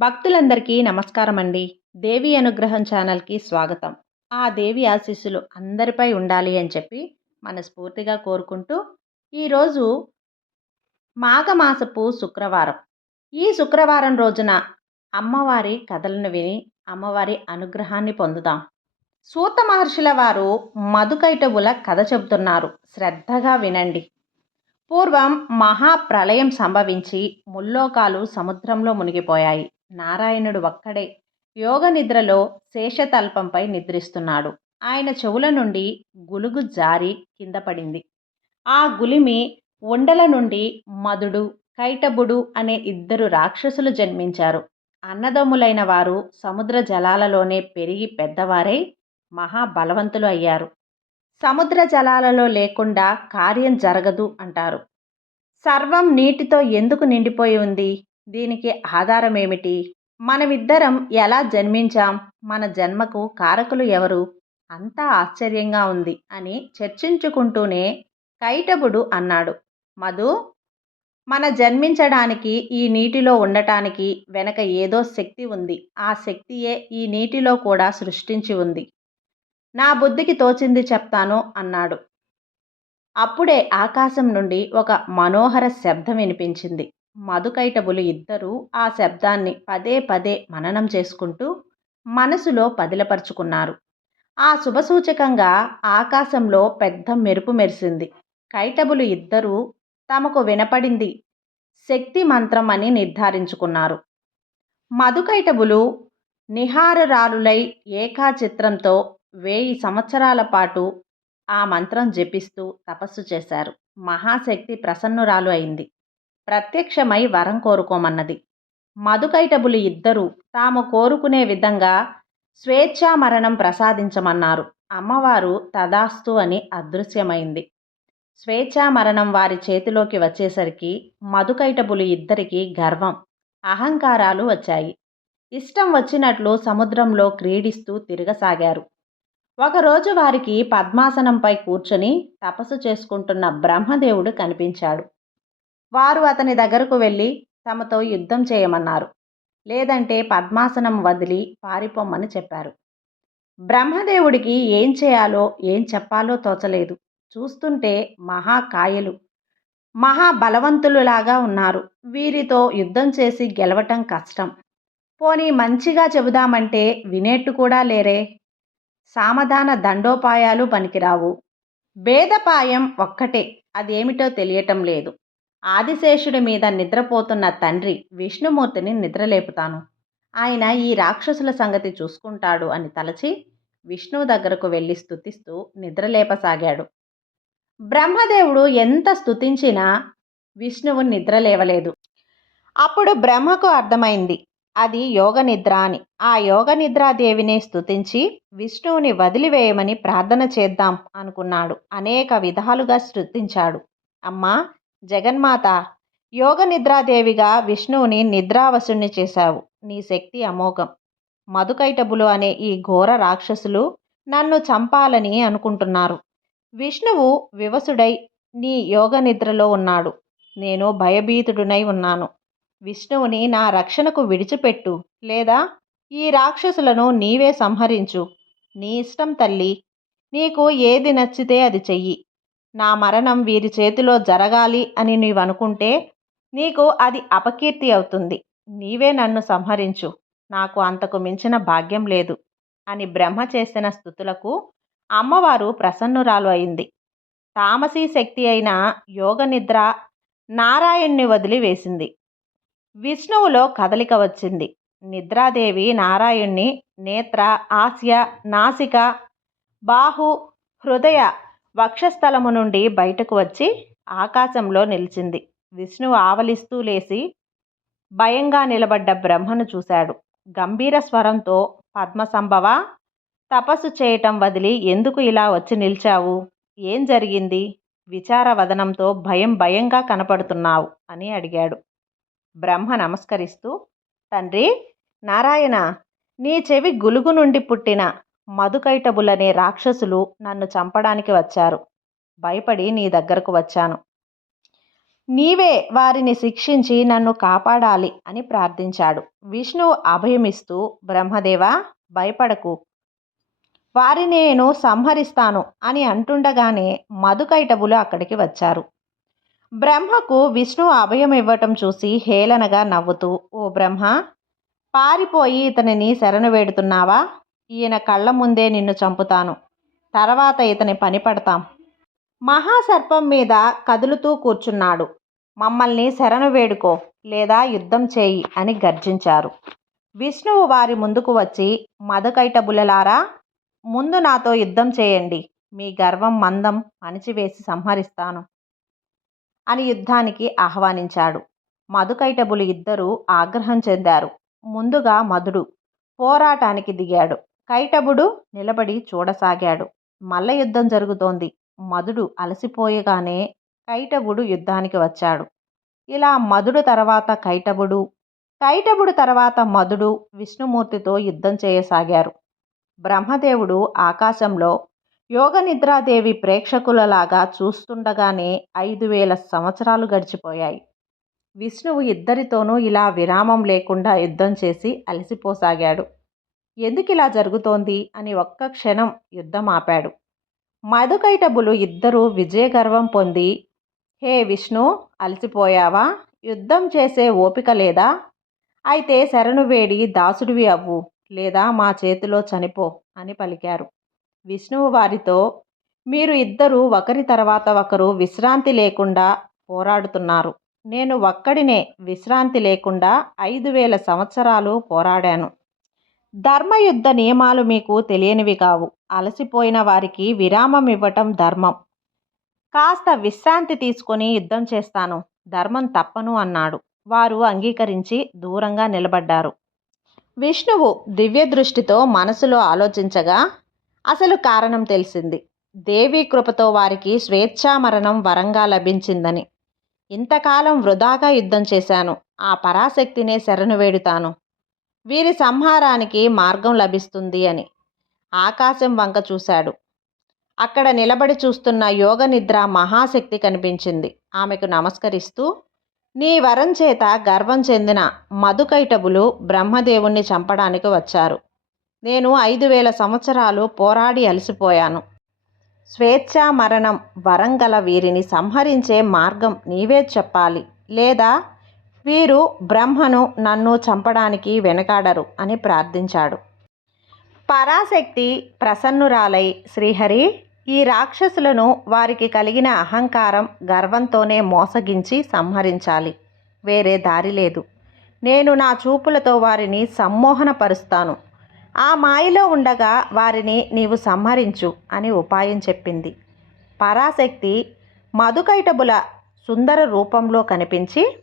భక్తులందరికీ నమస్కారం అండి దేవి అనుగ్రహం ఛానల్కి స్వాగతం. ఆ దేవి ఆశీస్సులు అందరిపై ఉండాలి అని చెప్పి మనస్ఫూర్తిగా కోరుకుంటూ ఈరోజు మాఘమాసపు శుక్రవారం. ఈ శుక్రవారం రోజున అమ్మవారి కథలను విని అమ్మవారి అనుగ్రహాన్ని పొందుదాం. సూత మహర్షుల వారు మధుకైటవుల కథ చెబుతున్నారు. శ్రద్ధగా వినండి. పూర్వం మహాప్రళయం సంభవించి ముల్లోకాలు సముద్రంలో మునిగిపోయాయి. నారాయణుడు ఒక్కడే. యోగ నిద్రలో శేషతల్పంపై నిద్రిస్తున్నాడు. ఆయన చెవుల నుండి గులుగు జారి కింద పడింది. ఆ గులిమి ఉండల నుండి మధుడు కైటబుడు అనే ఇద్దరు రాక్షసులు జన్మించారు. అన్నదమ్ములైన వారు సముద్ర జలాలలోనే పెరిగి పెద్దవారై మహాబలవంతులు అయ్యారు. సముద్ర జలాలలో లేకుండా కార్యం జరగదు అంటారు. సర్వం నీటితో ఎందుకు నిండిపోయి ఉంది? దీనికి ఆధారం ఏమిటి మనమిద్దరం ఎలా జన్మించాం? మన జన్మకు కారకులు ఎవరు? అంతా ఆశ్చర్యంగా ఉంది అని చర్చించుకుంటూనే కైటబుడు అన్నాడు. మధు మన జన్మించడానికి ఈ నీటిలో ఉండటానికి వెనక ఏదో శక్తి ఉంది. ఆ శక్తియే ఈ నీటిలో కూడా సృష్టించి ఉంది. నా బుద్ధికి తోచింది చెప్తాను అన్నాడు. అప్పుడే ఆకాశం నుండి ఒక మనోహర శబ్దం వినిపించింది. మధుకైటబులు ఇద్దరూ ఆ శబ్దాన్ని పదే పదే మననం చేసుకుంటూ మనసులో పదిలపరుచుకున్నారు. ఆ శుభసూచకంగా ఆకాశంలో పెద్ద మెరుపు మెరిసింది. కైటబులు ఇద్దరూ తమకు వినపడింది శక్తి మంత్రం అని నిర్ధారించుకున్నారు. మధుకైటబులు నిహారరాలులై ఏకాచిత్రంతో వేయి సంవత్సరాల పాటు ఆ మంత్రం జపిస్తూ తపస్సు చేశారు. మహాశక్తి ప్రసన్నురాలు అయింది. ప్రత్యక్షమై వరం కోరుకోమన్నది. మధుకైటబులు ఇద్దరూ తాము కోరుకునే విధంగా స్వేచ్ఛా మరణం ప్రసాదించమన్నారు. అమ్మవారు తదాస్తు అని అదృశ్యమైంది. స్వేచ్ఛా మరణం వారి చేతిలోకి వచ్చేసరికి మధుకైటబులు ఇద్దరికి గర్వం అహంకారాలు వచ్చాయి. ఇష్టం వచ్చినట్లు సముద్రంలో క్రీడిస్తూ తిరగసాగారు. ఒకరోజు వారికి పద్మాసనంపై కూర్చొని తపస్సు చేసుకుంటున్న బ్రహ్మదేవుడు కనిపించాడు. వారు అతని దగ్గరకు వెళ్ళి తమతో యుద్ధం చేయమన్నారు. లేదంటే పద్మాసనం వదిలి పారిపోమ్మని చెప్పారు. బ్రహ్మదేవుడికి ఏం చేయాలో ఏం చెప్పాలో తోచలేదు. చూస్తుంటే మహాకాయలు మహాబలవంతులులాగా ఉన్నారు. వీరితో యుద్ధం చేసి గెలవటం కష్టం. పోనీ మంచిగా చెబుదామంటే వినేట్టు కూడా లేరే. సామధాన దండోపాయాలు పనికిరావు. భేదపాయం ఒక్కటే అదేమిటో తెలియటం లేదు. ఆదిశేషుడి మీద నిద్రపోతున్న తండ్రి విష్ణుమూర్తిని నిద్రలేపుతాను. ఆయన ఈ రాక్షసుల సంగతి చూసుకుంటాడు అని తలచి విష్ణువు దగ్గరకు వెళ్ళి స్థుతిస్తూ నిద్రలేపసాగాడు. బ్రహ్మదేవుడు ఎంత స్థుతించినా విష్ణువు నిద్రలేవలేదు. అప్పుడు బ్రహ్మకు అర్థమైంది అది యోగ నిద్ర అని. ఆ యోగ నిద్రాదేవిని స్థుతించి విష్ణువుని వదిలివేయమని ప్రార్థన చేద్దాం అనుకున్నాడు. అనేక విధాలుగా స్తుతించాడు. అమ్మా జగన్మాత యోగ నిద్రాదేవిగా విష్ణువుని నిద్రావసుణ్ణి చేశావు. నీ శక్తి అమోఘం. మధుకైటబులు అనే ఈ ఘోర రాక్షసులు నన్ను చంపాలని అనుకుంటున్నారు. విష్ణువు వివసుడై నీ యోగ నిద్రలో ఉన్నాడు. నేను భయభీతుడునై ఉన్నాను. విష్ణువుని నా రక్షణకు విడిచిపెట్టు లేదా ఈ రాక్షసులను నీవే సంహరించు. నీ ఇష్టం తల్లి. నీకు ఏది నచ్చితే అది చెయ్యి. నా మరణం వీరి చేతిలో జరగాలి అని నీవనుకుంటే నీకు అది అపకీర్తి అవుతుంది. నీవే నన్ను సంహరించు. నాకు అంతకు మించిన భాగ్యం లేదు. అని బ్రహ్మ చేసిన స్థుతులకు అమ్మవారు ప్రసన్నురాలు అయింది. తామసీ శక్తి అయిన యోగ నిద్ర నారాయణ్ణి వదిలి వేసింది విష్ణువులో కదలిక వచ్చింది. నిద్రాదేవి నారాయణ్ణి నేత్ర ఆస్య నాసిక బాహు హృదయ వక్షస్థలము నుండి బయటకు వచ్చి ఆకాశంలో నిలిచింది. విష్ణువు ఆవలిస్తూ లేచి భయంగా నిలబడ్డ బ్రహ్మను చూశాడు. గంభీర స్వరంతో పద్మసంభవ తపస్సు చేయటం వదిలి ఎందుకు ఇలా వచ్చి నిలిచావు? ఏం జరిగింది? విచారవదనంతో భయం భయంగా కనపడుతున్నావు అని అడిగాడు. బ్రహ్మ నమస్కరిస్తూ తండ్రి నారాయణ నీ చెవి గులుగు నుండి పుట్టిన మధుకైటబులనే రాక్షసులు నన్ను చంపడానికి వచ్చారు. భయపడి నీ దగ్గరకు వచ్చాను. నీవే వారిని శిక్షించి నన్ను కాపాడాలి అని ప్రార్థించాడు. విష్ణువు అభయమిస్తూ బ్రహ్మదేవా భయపడకు. వారి నేను సంహరిస్తాను అని అంటుండగానే మధుకైటబులు అక్కడికి వచ్చారు. బ్రహ్మకు విష్ణువు అభయం ఇవ్వటం చూసి హేళనగా నవ్వుతూ ఓ బ్రహ్మ పారిపోయి ఇతనిని శరణు వేడుతున్నావా? ఈయన కళ్ళ ముందే నిన్ను చంపుతాను. తర్వాత ఇతని పని పడతాం. మహాసర్పం మీద కదులుతూ కూర్చున్నాడు. మమ్మల్ని శరణు వేడుకో లేదా యుద్ధం చేయి అని గర్జించారు. విష్ణువు వారి ముందుకు వచ్చి మధుకైటబులలారా ముందు నాతో యుద్ధం చేయండి. మీ గర్వం మందం అణిచివేసి సంహరిస్తాను అని యుద్ధానికి ఆహ్వానించాడు. మధుకైటబులు ఇద్దరూ ఆగ్రహం చెందారు. ముందుగా మధుడు పోరాటానికి దిగాడు. కైటబుడు నిలబడి చూడసాగాడు. మల్ల యుద్ధం జరుగుతోంది. మధుడు అలసిపోయగానే కైటబుడు యుద్ధానికి వచ్చాడు. ఇలా మధుడు తర్వాత కైటబుడు కైటబుడు తర్వాత మధుడు విష్ణుమూర్తితో యుద్ధం చేయసాగారు. బ్రహ్మదేవుడు ఆకాశంలో యోగనిద్రాదేవి ప్రేక్షకులలాగా చూస్తుండగానే ఐదు వేల సంవత్సరాలు గడిచిపోయాయి. విష్ణువు ఇద్దరితోనూ ఇలా విరామం లేకుండా యుద్ధం చేసి అలసిపోసాగాడు. ఎందుకు ఇలా జరుగుతోంది అని ఒక్క క్షణం యుద్ధం ఆపాడు. మధుకైటబులు ఇద్దరూ విజయగర్వం పొంది హే విష్ణు అలసిపోయావా? యుద్ధం చేసే ఓపిక లేదా? అయితే శరణు వేడి దాసుడివి అవ్వు లేదా మా చేతిలో చనిపో అని పలికారు. విష్ణువు వారితో మీరు ఇద్దరు ఒకరి తర్వాత ఒకరు విశ్రాంతి లేకుండా పోరాడుతున్నారు. నేను ఒక్కడినే విశ్రాంతి లేకుండా ఐదు వేల సంవత్సరాలు పోరాడాను. ధర్మయుద్ధ నియమాలు మీకు తెలియనివి కావు. అలసిపోయిన వారికి విరామం ఇవ్వటం ధర్మం. కాస్త విశ్రాంతి తీసుకొని యుద్ధం చేస్తాను. ధర్మం తప్పను అన్నాడు. వారు అంగీకరించి దూరంగా నిలబడ్డారు. విష్ణువు దివ్య దృష్టితో మనసులో ఆలోచించగా అసలు కారణం తెలిసింది. దేవీ కృపతో వారికి స్వేచ్ఛామరణం వరంగా లభించిందని. ఇంతకాలం వృధాగా యుద్ధం చేశాను. ఆ పరాశక్తినే శరణు వేడుతాను. వీరి సంహారానికి మార్గం లభిస్తుంది అని. ఆకాశం వంక చూశాడు. అక్కడ నిలబడి చూస్తున్న యోగ నిద్ర మహాశక్తి కనిపించింది. ఆమెకు నమస్కరిస్తూ నీ వరం చేత గర్వం చెందిన మధుకైటబులు బ్రహ్మదేవుణ్ణి చంపడానికి వచ్చారు. నేను ఐదు వేల సంవత్సరాలు పోరాడి అలసిపోయాను. స్వేచ్ఛా మరణం వరం గల వీరిని సంహరించే మార్గం నీవే చెప్పాలి. లేదా వీరు బ్రహ్మను నన్ను చంపడానికి వెనకాడరు అని ప్రార్థించాడు. పరాశక్తి ప్రసన్నురాలై శ్రీహరి ఈ రాక్షసులను వారికి కలిగిన అహంకారం గర్వంతోనే మోసగించి సంహరించాలి. వేరే దారి లేదు. నేను నా చూపులతో వారిని సమ్మోహనపరుస్తాను. ఆ మాయలో ఉండగా వారిని నీవు సంహరించు అని ఉపాయం చెప్పింది. పరాశక్తి మధుకైటబుల సుందర రూపంలో కనిపించి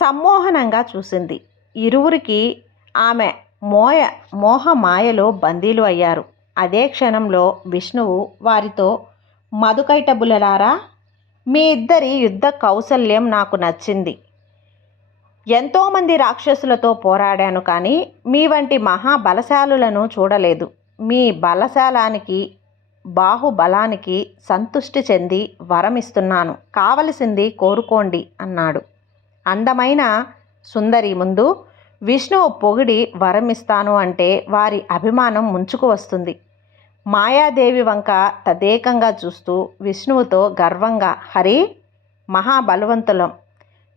సమ్మోహనంగా చూసింది. ఇరువురికి ఆమె మోయ మోహ మాయలో బందీలు అయ్యారు. అదే క్షణంలో విష్ణువు వారితో మధుకైటబులలారా మీ ఇద్దరి యుద్ధ కౌశల్యం నాకు నచ్చింది. ఎంతోమంది రాక్షసులతో పోరాడాను కానీ మీ వంటి మహాబలశాలులను చూడలేదు. మీ బలశాలానికి బాహుబలానికి సంతుష్టి చెంది వరమిస్తున్నాను. కావలసింది కోరుకోండి అన్నాడు. అందమైన సుందరి ముందు విష్ణువు పొగిడి వరమిస్తాను అంటే వారి అభిమానం ముంచుకు వస్తుంది. మాయాదేవి వంక తదేకంగా చూస్తూ విష్ణువుతో గర్వంగా హరి మహాబలవంతులం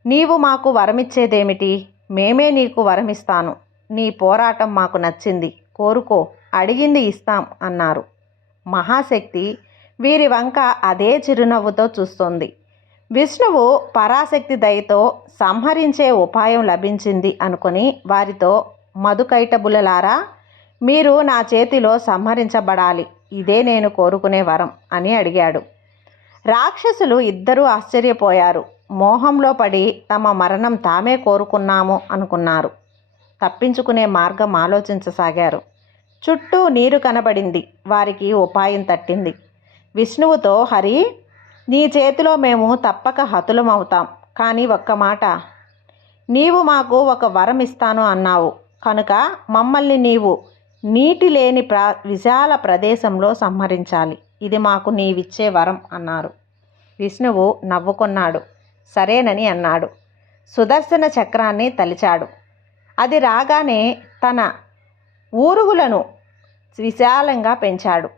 నీవు మాకు వరమిచ్చేదేమిటి? మేమే నీకు వరమిస్తాను. నీ పోరాటం మాకు నచ్చింది. కోరుకో అడిగింది ఇస్తాం అన్నారు. మహాశక్తి వీరి వంక అదే చిరునవ్వుతో చూస్తోంది. విష్ణువు పరాశక్తి దయతో సంహరించే ఉపాయం లభించింది అనుకుని వారితో మధుకైటబులలారా మీరు నా చేతిలో సంహరించబడాలి. ఇదే నేను కోరుకునే వరం అని అడిగాడు. రాక్షసులు ఇద్దరూ ఆశ్చర్యపోయారు. మోహంలో పడి తమ మరణం తామే కోరుకున్నాము అనుకున్నారు. తప్పించుకునే మార్గం ఆలోచించసాగారు. చుట్టూ నీరు కనబడింది. వారికి ఉపాయం తట్టింది. విష్ణువుతో హరి నీ చేతిలో మేము తప్పక హతులమవుతాం. కానీ ఒక్క మాట నీవు మాకు ఒక వరం ఇస్తాను అన్నావు. కనుక మమ్మల్ని నీవు నీటి లేని ప్ర విశాల ప్రదేశంలో సంహరించాలి. ఇది మాకు నీవిచ్చే వరం అన్నారు. విష్ణువు నవ్వుకున్నాడు. సరేనని అన్నాడు. సుదర్శన చక్రాన్ని తలిచాడు. అది రాగానే తన ఊరుగులను విశాలంగా పెంచాడు.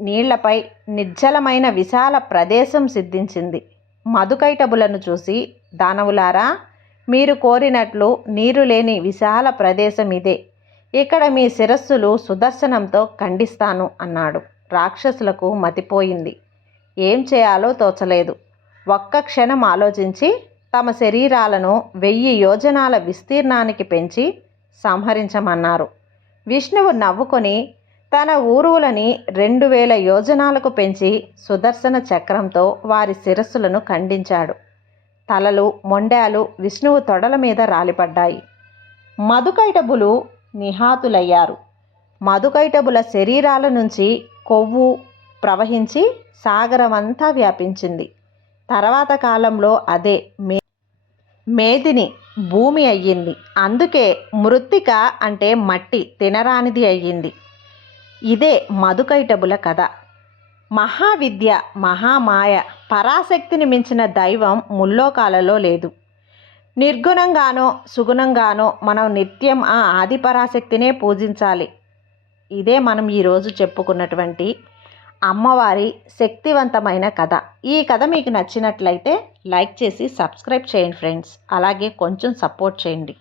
నీళ్ళపై నిర్జలమైన విశాల ప్రదేశం సిద్ధించింది. మధుకైటబులను చూసి దానవులారా మీరు కోరినట్లు నీరు లేని విశాల ప్రదేశం ఇదే. ఇక్కడ మీ శిరస్సులు సుదర్శనంతో ఖండిస్తాను అన్నాడు. రాక్షసులకు మతిపోయింది. ఏం చేయాలో తోచలేదు. ఒక్క క్షణం ఆలోచించి తమ శరీరాలను వెయ్యి యోజనాల విస్తీర్ణానికి పెంచి సంహరించమన్నారు. విష్ణువు నవ్వుకొని తన ఊరువులని రెండు వేల యోజనాలకు పెంచి సుదర్శన చక్రంతో వారి శిరస్సులను ఖండించాడు. తలలు మొండాలు విష్ణువు తొడల మీద రాలిపడ్డాయి. మధుకైటబులు నిహాతులయ్యారు. మధుకైటబుల శరీరాల నుంచి కొవ్వు ప్రవహించి సాగరమంతా వ్యాపించింది. తర్వాత కాలంలో అదే మే మేదిని భూమి అయ్యింది. అందుకే మృత్తిక అంటే మట్టి తినరానిది అయ్యింది. ఇదే మధుకైటబుల కథ. మహావిద్య మహామాయ పరాశక్తిని మించిన దైవం ముల్లోకాలలో లేదు. నిర్గుణంగానో సుగుణంగానో మనం నిత్యం ఆ ఆది పరాశక్తినే పూజించాలి. ఇదే మనం ఈరోజు చెప్పుకున్నటువంటి అమ్మవారి శక్తివంతమైన కథ. ఈ కథ మీకు నచ్చినట్లయితే లైక్ చేసి సబ్స్క్రైబ్ చేయండి ఫ్రెండ్స్. అలాగే కొంచెం సపోర్ట్ చేయండి.